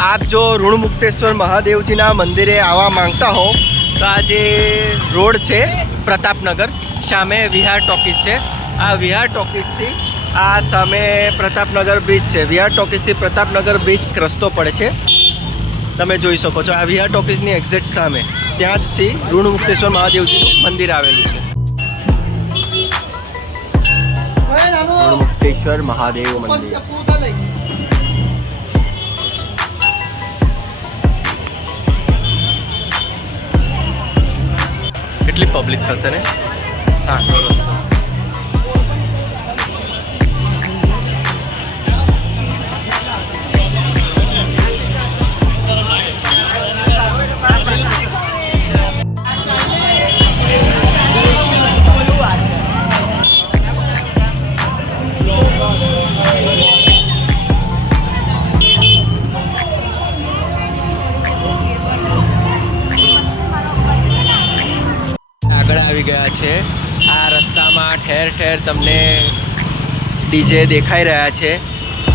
आप जो ऋणमुक्तेश्वर महादेवजीना मंदिरे आवा मांगता हो तो आ जे रोड है प्रतापनगर सामे विहार टॉकीज है। आ विहार टॉकीज थी आ सामे प्रतापनगर ब्रिज है। विहार टॉकीज थी प्रतापनगर ब्रिज रस्तो पड़े छे, तमे जोई सको छो। आ विहार टॉकीजनी एक्ઝેક્ટ सामे त्यां ज श्री ऋणमुक्तेश्वर महादेवजीनुं मंदिर आवेलुं छे। ऋणमुक्तेश्वर महादेव मंदिर કેટલી પબ્લિક થશે ને? સાંજનો રસ્તો આવી ગયા છે। આ રસ્તામાં ઠેર ઠેર તમને ડીજે દેખાઈ રહ્યા છે।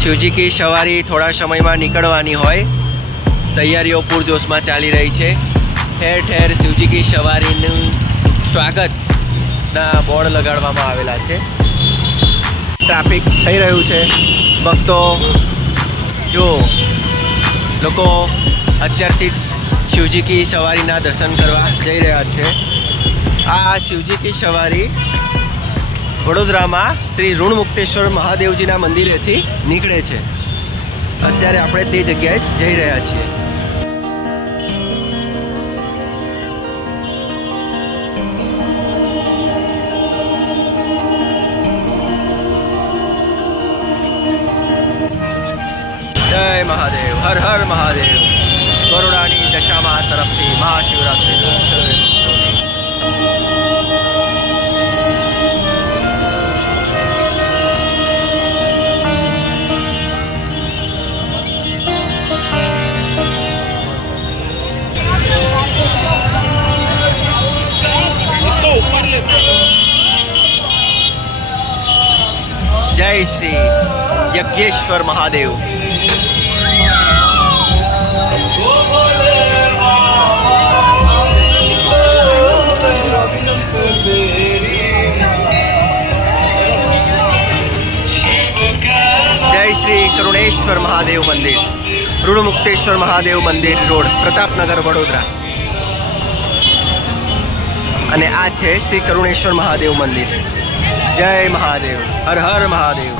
શિવજી કી સવારી થોડા સમયમાં નીકળવાની હોય, તૈયારીઓ પૂરજોશમાં ચાલી રહી છે। ઠેર ઠેર શિવજી કી સવારીનું સ્વાગતના બોર્ડ લગાડવામાં આવેલા છે। ટ્રાફિક થઈ રહ્યું છે। ભક્તો જો લોકો અત્યારથી જ શિવજી કી સવારીના દર્શન કરવા જઈ રહ્યા છે। आ शिवजी की सवारी वडोदरा में श्री ऋणमुक्तेश्वर महादेवजीना मंदिरेथी निकळे छे। अत्यारे आपणे ते जग्याए जई रह्या छीए। जय महादेव, हर हर महादेव। बरोडानी दशामा तरफथी महाशिवरात्रि जय श्री यज्ञेश्वर महादेव। जय श्री करुणेश्वर महादेव मंदिर, ऋणमुक्तेश्वर महादेव मंदिर रोड, प्रतापनगर वडोदरा। अने आ छे श्री करुणेश्वर महादेव मंदिर। जय महादेव, हर हर महादेव।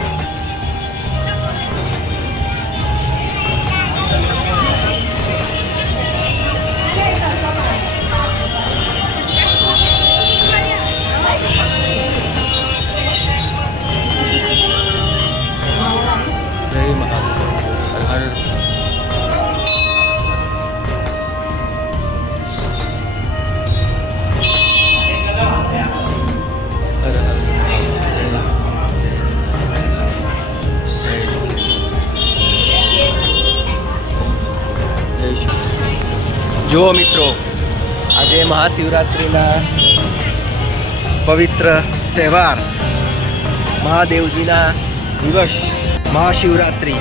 जय महादेव, हर हर। जो मित्रों आज महाशिवरात्रिना पवित्र तहेवार महादेवजीना दिवस महाशिवरात्रि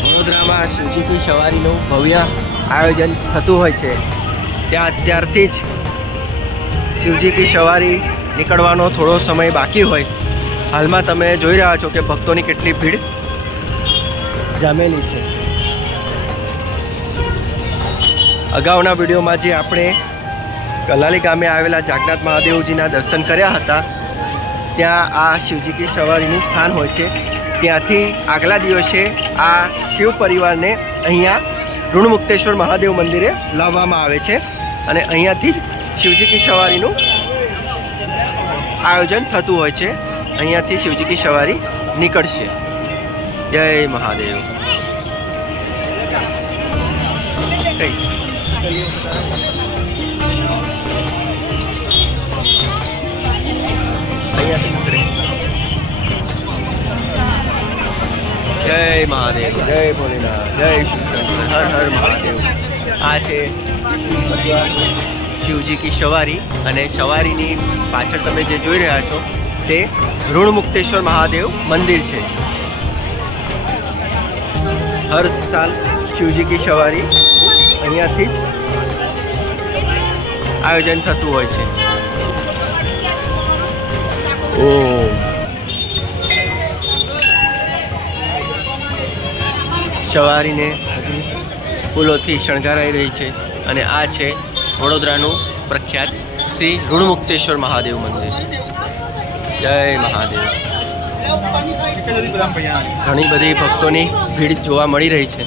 वडोदरा में शिवजी की सवारीનું भव्य आयोजन थतुं होय छे। त्यां अत्यारथी ज शिवजी की सवारी નીકળવાનો થોડો સમય બાકી હોય। હાલમાં તમે જોઈ રહ્યા છો કે ભક્તોની કેટલી ભીડ જામેલી છે। अगाउना विडियो में जे आपणे कलाली गामे आवेला जागनाथ महादेवजीना दर्शन कर्या हता, त्यां आ शिवजी की सवारीनुं स्थान होय छे। त्यांथी आगला दिवसे आ शिव परिवारने अहींया ऋणमुक्तेश्वर महादेव मंदिरे लाववामां आवे छे अने अहींयाथी शिवजी की सवारीनुं आयोजन थतुं होय छे। अहींयाथी शिवजी की सवारी નીકળશે। जय महादेव। कई जय महादेव, जय भोलेनाथ, जय शिव शंकर, हर हर महादेव। आज शिवजी की सवारी अने सवारीनी पाछळ तमे जे जोई रह्या छो ते ऋणमुक्तेश्वर महादेव मंदिर छे। हर साल શિવજી કી સવારી અહીંયાથી જ આયોજન થતું હોય છે. ઓ સવારીને ફૂલોથી શણગારાઈ રહી છે અને આ છે વડોદરાનું પ્રખ્યાત શ્રી ઋણમુક્તેશ્વર મહાદેવ મંદિર. જય મહાદેવ. ઘણી બધી ભક્તોની ભીડ જોવા મળી રહી છે.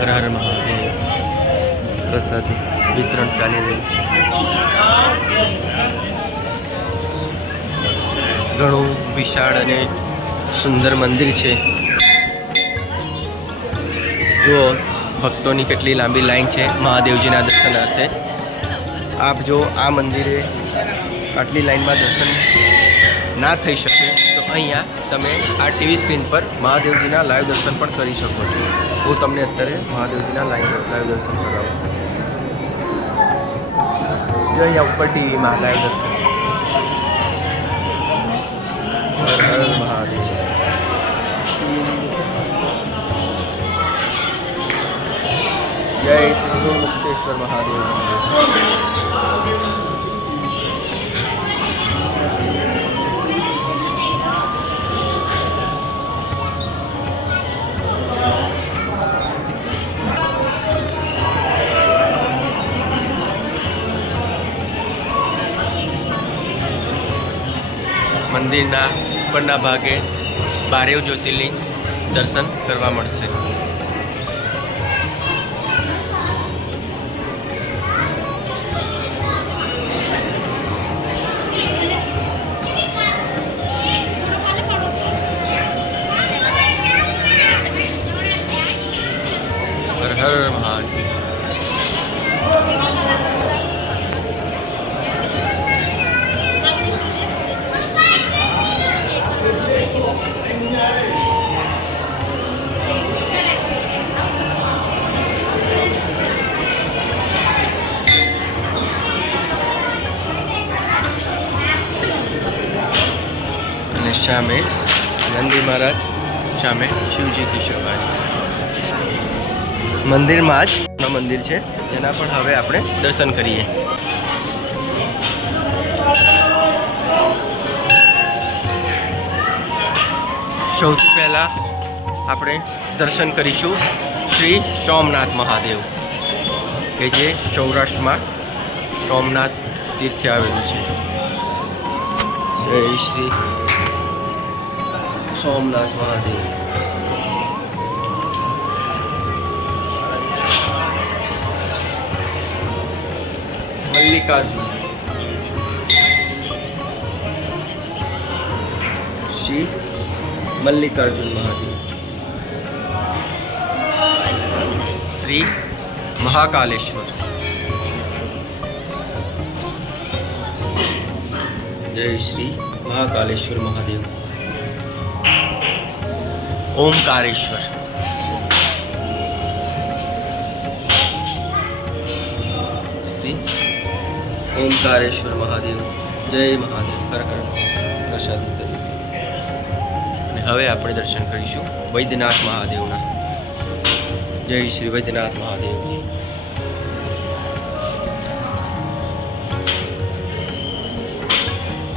હર હર મહાદેવ. પ્રસાદ વિતરણ ચાલી રહ્યું છે. ઘણું વિશાળ અને સુંદર મંદિર છે. જો ભક્તોની કેટલી લાંબી લાઈન છે મહાદેવજીના દર્શનાર્થે. આપ જો આ મંદિરે આટલી લાઈનમાં દર્શન ના થઈ શકે તો અહીંયા તમે આ ટીવી સ્ક્રીન પર મહાદેવજીના લાઈવ દર્શન પણ કરી શકો છો. હું તમને અત્યારે મહાદેવજીના લાઈવ દર્શન કરાવું. જો અહીંયા ઉપર ટીવીમાં લાઈવ દર્શન. હર હર મહાદેવ. જય શ્રી ઋણમુક્તેશ્વર મહાદેવ મંદિર. મંદિરના ઉપરના ભાગે 12 જ્યોતિર્લિંગ દર્શન કરવા મળશે. હર હર મહાદેવ. અને સામે નંદી મહારાજ, સામે શિવજી કી સવારી. મંદિરમાં જ મંદિર છે જેના પણ હવે આપણે દર્શન કરીએ. સૌથી પહેલાં આપણે દર્શન કરીશું શ્રી સોમનાથ મહાદેવ કે જે સૌરાષ્ટ્રમાં સોમનાથ તીર્થે આવેલું છે. જય શ્રી સોમનાથ મહાદેવ. મલ્લિકાર્જુન શ્રી મલ્લિકાર્જુન મહાદેવ. શ્રી મહાકાલેશ્વર. જય શ્રી મહાકાલેશ્વર મહાદેવ. ઓમકારેશ્વર. શ્રી ઓમકારેશ્વર મહાદેવ. જય મહાદેવ. હર હર પ્રસાદ. અને હવે આપણે દર્શન કરીશું વૈદ્યનાથ મહાદેવના. જય શ્રી વૈદ્યનાથ મહાદેવ.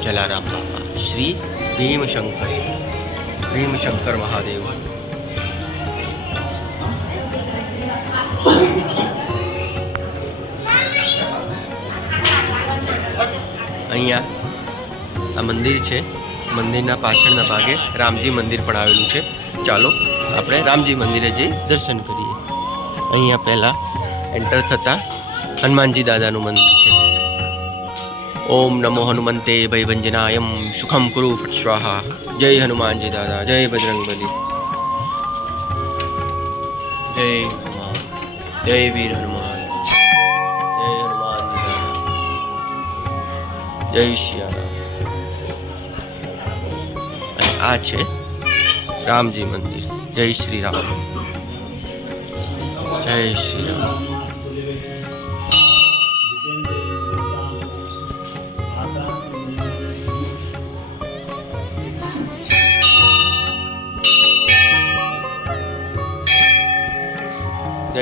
જલારામ બાપા. શ્રી ભીમશંકર મહાદેવ. અહીંયા આ મંદિર છે. મંદિરના પાછળના ભાગે રામજી મંદિર પણ આવેલું છે. ચાલો આપણે રામજી મંદિરે જઈ દર્શન કરીએ. અહીંયા પહેલાં એન્ટર થતાં હનુમાનજી દાદાનું મંદિર છે. ઓમ નમો હનુમંતે ભયભંજનાયમ સુખમ કુરુ ફટ સ્વાહા. જય હનુમાનજી દાદા. જય બજરંગબલી. જય હનુમાન. જય વીર હનુમાન. જય હનુમાનજી દાદા. જય શ્યારામ. અને આ છે રામજી મંદિર. જય શ્રી રામ. જય શ્રી રામ.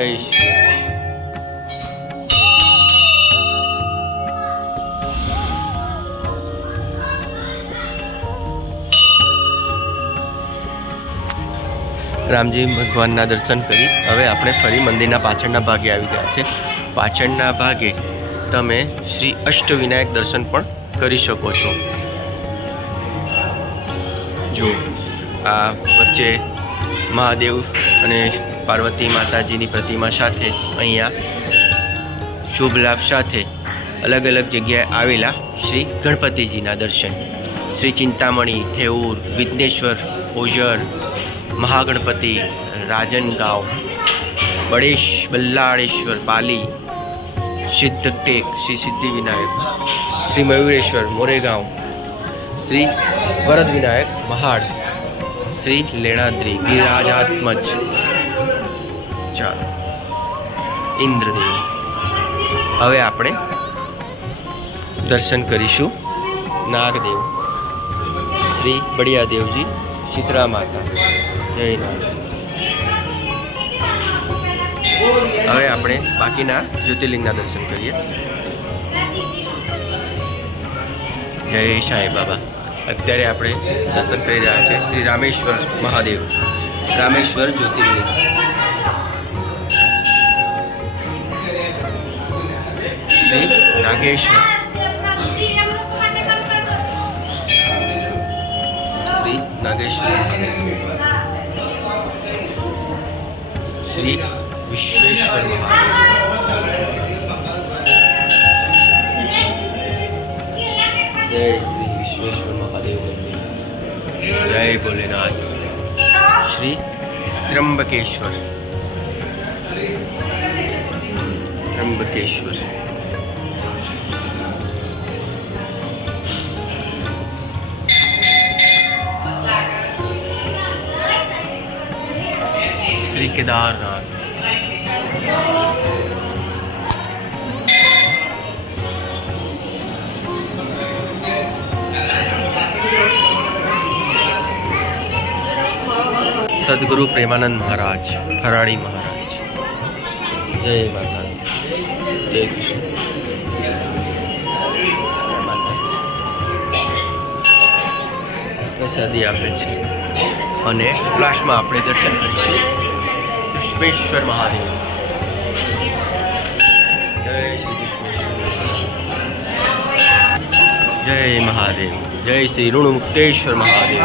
જય શ્રી રામજી ભગવાનના દર્શન કરી હવે આપણે ફરી મંદિરના પાછળના ભાગે આવી ગયા છે. પાછળના ભાગે તમે શ્રી અષ્ટવિનાયક દર્શન પણ કરી શકો છો. જો આ વચ્ચે મહાદેવ અને પાર્વતી માતાજીની પ્રતિમા સાથે અહીંયા શુભ લાભ સાથે અલગ અલગ જગ્યાએ આવેલા શ્રી ગણપતિજીના દર્શન. શ્રી ચિંતામણી, થેઉર, વિઘ્નેશ્વર, ઓઝર, મહાગણપતિ, રાજનગાંવ, બલ્લાળેશ્વર, પાલી, સિદ્ધટેક, શ્રી સિદ્ધિવિનાયક, શ્રી મયુરેશ્વર, મોરેગાંવ, શ્રી વરદ વિનાયક, મહાડ, શ્રી લેણાદ્રી, ગિરિરાજાત્મજ, ચાલો ઇન્દ્રદેવ. હવે આપણે દર્શન કરીશું નાગદેવ, શ્રી બળિયાદેવજી, શીતળા માતા. જય નાગ. હવે આપણે બાકીના જ્યોતિર્લિંગના દર્શન કરીએ. જય સાંઈ બાબા. અત્યારે આપણે દર્શન કરી રહ્યા છીએ શ્રી રામેશ્વર મહાદેવ, રામેશ્વર જ્યોતિર્લિંગ. શ્રી નાગેશ્વર, શ્રી નાગેશ્વર, શ્રી વિશ્વેશ્વર મહાદેવ, જય શ્રી વિશ્વેશ્વર મહાદેવ મંદિર. જય ભોલેનાથ. શ્રી ત્રંબકેશ્વર, ત્રંબકેશ્વર, શ્રી કેદારનાથ, સદગુરુ પ્રેમાનંદ મહારાજ, ફરાળી મહારાજ. જય માતા, જય કૃષ્ણ. પ્રસાદી આપે છે અને લાસ્ટમાં આપણે દર્શન કરીશું વિશ્વેશ્વર મહાદેવ. જય શ્રી વિશ્વેશ્વર, જય મહાદેવ, જય શ્રી ઋણમુક્તેશ્વર મહાદેવ.